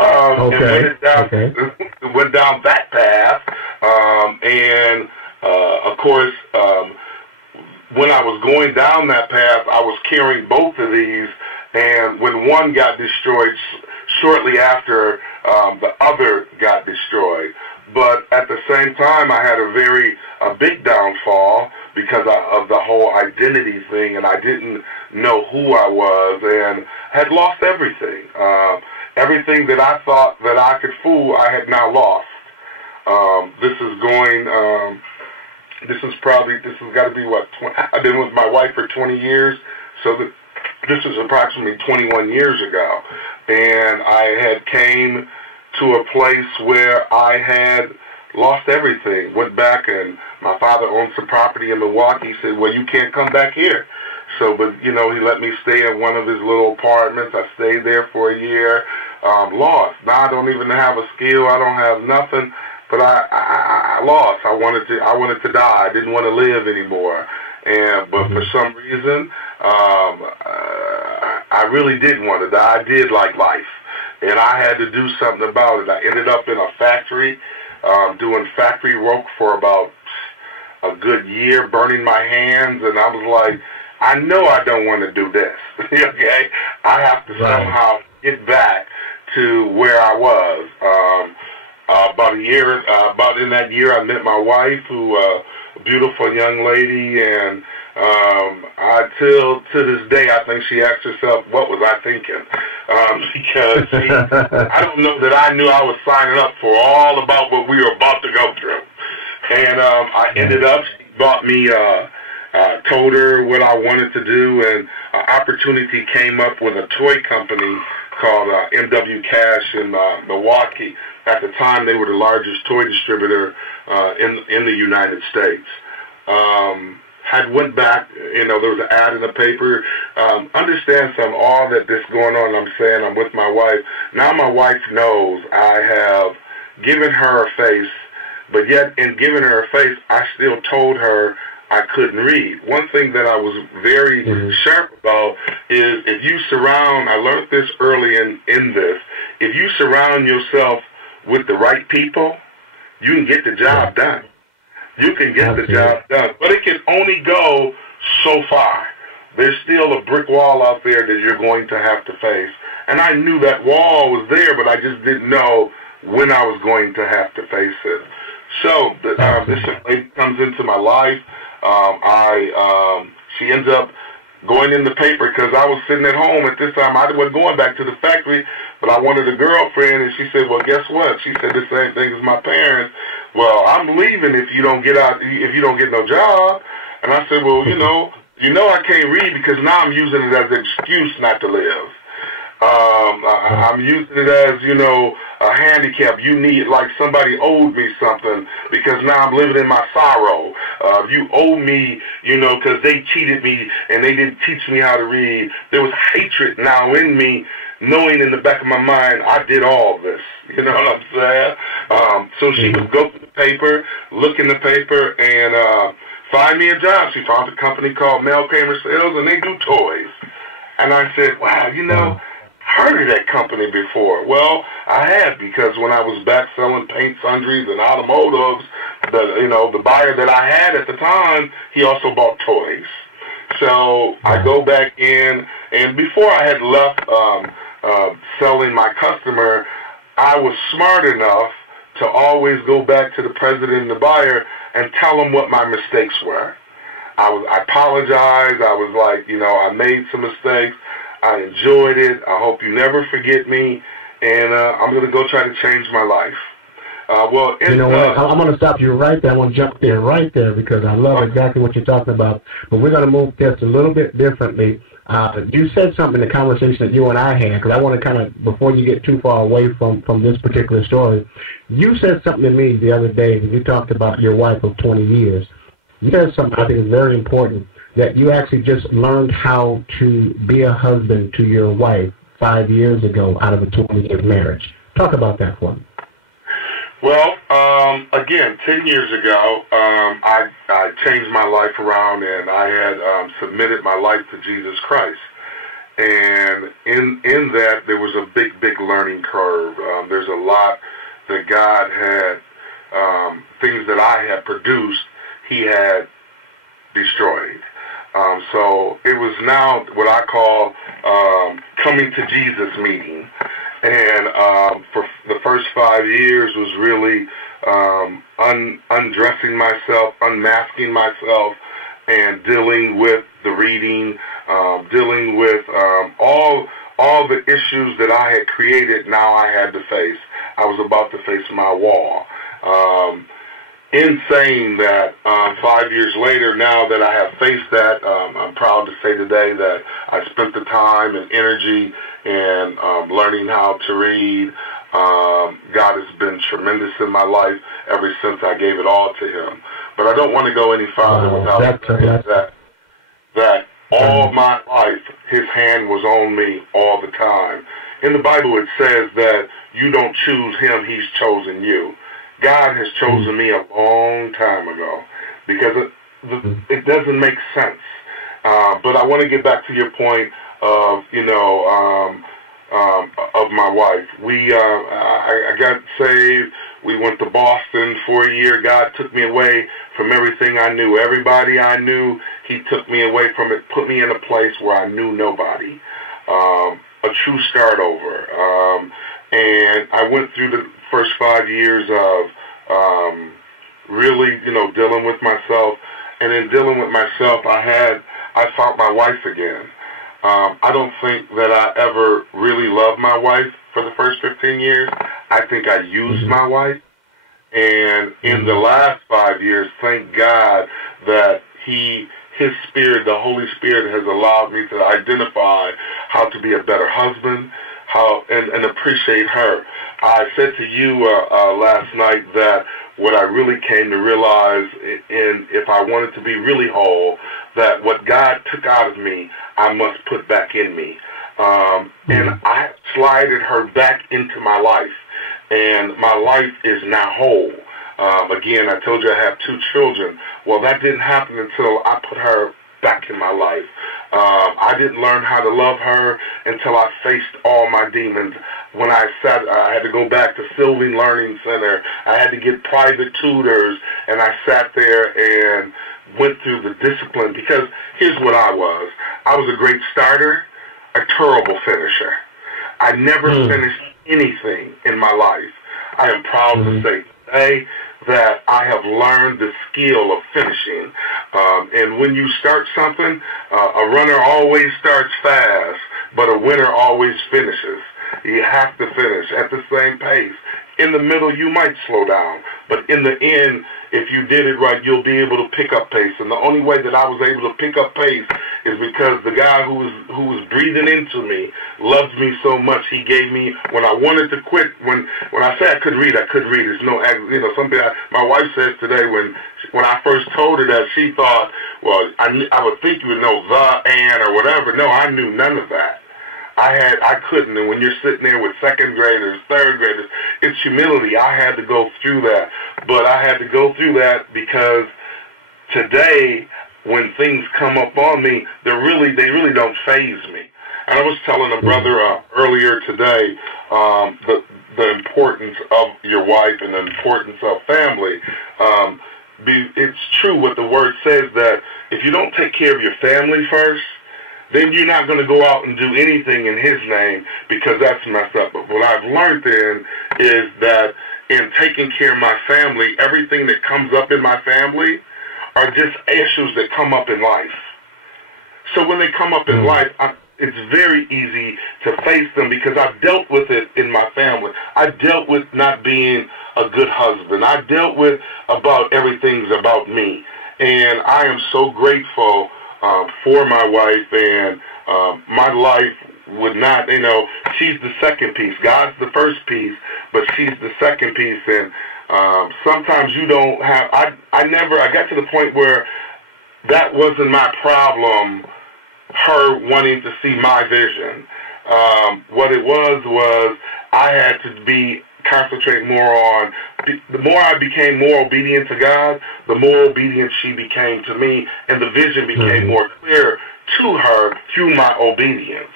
And went down that path. Of course, when I was going down that path, I was carrying both of these. And when one got destroyed, shortly after, the other got destroyed. But at the same time, I had a big downfall because of the whole identity thing, and I didn't know who I was and had lost everything. Everything that I thought that I could fool, I had now lost. This has got to be what, I've been with my wife for 20 years, so this is approximately 21 years ago. And I had came to a place where I had lost everything. Went back, and my father owned some property in Milwaukee. He said, well, you can't come back here. So, but, he let me stay in one of his little apartments. I stayed there for a year. Lost. Now I don't even have a skill. I don't have nothing. But I lost. I wanted to die. I didn't want to live anymore. But for some reason, I really didn't want to die. I did like life. And I had to do something about it. I ended up in a factory, doing factory work for about a good year, burning my hands, and I was like, I know I don't want to do this. Okay? I have to somehow get back to where I was. About in that year, I met my wife, who a beautiful young lady, and to this day, I think she asked herself, what was I thinking? Because I don't know that I knew I was signing up for all about what we were about to go through. And I ended up, she bought me, told her what I wanted to do, and an opportunity came up with a toy company called MW Cash in Milwaukee. At the time, they were the largest toy distributor in the United States. Had went back, there was an ad in the paper. Understand something, all that this going on, I'm saying I'm with my wife. Now my wife knows I have given her a face, but yet in giving her a face, I still told her I couldn't read. One thing that I was very sharp about is if you surround, I learned this early in this, if you surround yourself with the right people, you can get the job done. You can get the job done, but it can only go so far. There's still a brick wall out there that you're going to have to face. And I knew that wall was there, but I just didn't know when I was going to have to face it. So this lady comes into my life. She ends up going in the paper because I was sitting at home at this time. I wasn't going back to the factory, but I wanted a girlfriend, and she said, well, guess what? She said the same thing as my parents. Well, I'm leaving if you don't get no job. And I said, well, you know I can't read because now I'm using it as an excuse not to live. I'm using it as, a handicap. You need, like somebody owed me something because now I'm living in my sorrow. You owe me, because they cheated me and they didn't teach me how to read. There was hatred now in me, knowing in the back of my mind I did all this. You know what I'm saying? So she would go to the paper, look in the paper, and find me a job. She found a company called Mail Kramer Sales, and they do toys. And I said, wow, heard of that company before. Well, I had, because when I was back selling paint sundries and automotives, the buyer that I had at the time, he also bought toys. So I go back in, and before I had left selling my customer, I was smart enough to always go back to the president and the buyer and tell them what my mistakes were. I apologized. I was like, I made some mistakes. I enjoyed it. I hope you never forget me, and I'm going to go try to change my life. I'm going to stop you right there. I want to jump there right there because I love exactly what you're talking about. But we're going to move this a little bit differently. You said something in the conversation that you and I had, because I want to kind of, before you get too far away from this particular story, you said something to me the other day when you talked about your wife of 20 years. You said something I think is very important, that you actually just learned how to be a husband to your wife 5 years ago out of a 20-year marriage. Talk about that for me. Well, again, 10 years ago, I changed my life around, and I had submitted my life to Jesus Christ. And in that, there was a big learning curve. There's a lot that God had, things that I had produced, He had destroyed. So it was now what I call coming to Jesus meeting. And for the first 5 years was really undressing myself, unmasking myself, and dealing with the reading, dealing with all the issues that I had created. Now I had to face. I was about to face my wall. In saying that, 5 years later, now that I have faced that, I'm proud to say today that I spent the time and energy in learning how to read. God has been tremendous in my life ever since I gave it all to Him. But I don't want to go any farther without saying that all my life, His hand was on me all the time. In the Bible, it says that you don't choose Him, He's chosen you. God has chosen me a long time ago because it doesn't make sense. But I want to get back to your point of, of my wife. I got saved. We went to Boston for a year. God took me away from everything I knew. Everybody I knew, He took me away from it, put me in a place where I knew nobody. A true start over. And I went through the first 5 years of really, dealing with myself. And in dealing with myself, I found my wife again. I don't think that I ever really loved my wife for the first 15 years. I think I used my wife. And in the last 5 years, thank God that His Spirit, the Holy Spirit, has allowed me to identify how to be a better husband, and appreciate her. I said to you last night that what I really came to realize, if I wanted to be really whole, that what God took out of me, I must put back in me. And I slided her back into my life, and my life is now whole. Again, I told you I have 2 children. Well, that didn't happen until I put her back in my life. I didn't learn how to love her until I faced all my demons. When I had to go back to Sylvan Learning Center. I had to get private tutors, and I sat there and went through the discipline, because here's what I was. I was a great starter, a terrible finisher. I never finished anything in my life. I am proud to say today that I have learned the skill of finishing. And when you start something, a runner always starts fast, but a winner always finishes. You have to finish at the same pace. In the middle, you might slow down, but in the end, if you did it right, you'll be able to pick up pace. And the only way that I was able to pick up pace is because the guy who was breathing into me loved me so much. He gave me, when I wanted to quit, when I say I couldn't read, I couldn't read. It's no, something my wife says today, when I first told her that, she thought, well, I would think you would know the, and, or whatever. No, I knew none of that. I couldn't, and when you're sitting there with second graders, third graders, it's humility. I had to go through that, but I had to go through that because today, when things come up on me, they really don't faze me. And I was telling a brother earlier today the importance of your wife and the importance of family. It's true what the word says, that if you don't take care of your family first, then you're not going to go out and do anything in His name, because that's messed up. But what I've learned then is that in taking care of my family, everything that comes up in my family are just issues that come up in life. So when they come up in life, it's very easy to face them because I've dealt with it in my family. I dealt with not being a good husband. I dealt with about everything's about me. And I am so grateful for my wife, and my life would not, she's the second piece. God's the first piece, but she's the second piece. And sometimes you don't have, I got to the point where that wasn't my problem, her wanting to see my vision. What it was I had to concentrate more on, the more I became more obedient to God, the more obedient she became to me, and the vision became more clear to her through my obedience.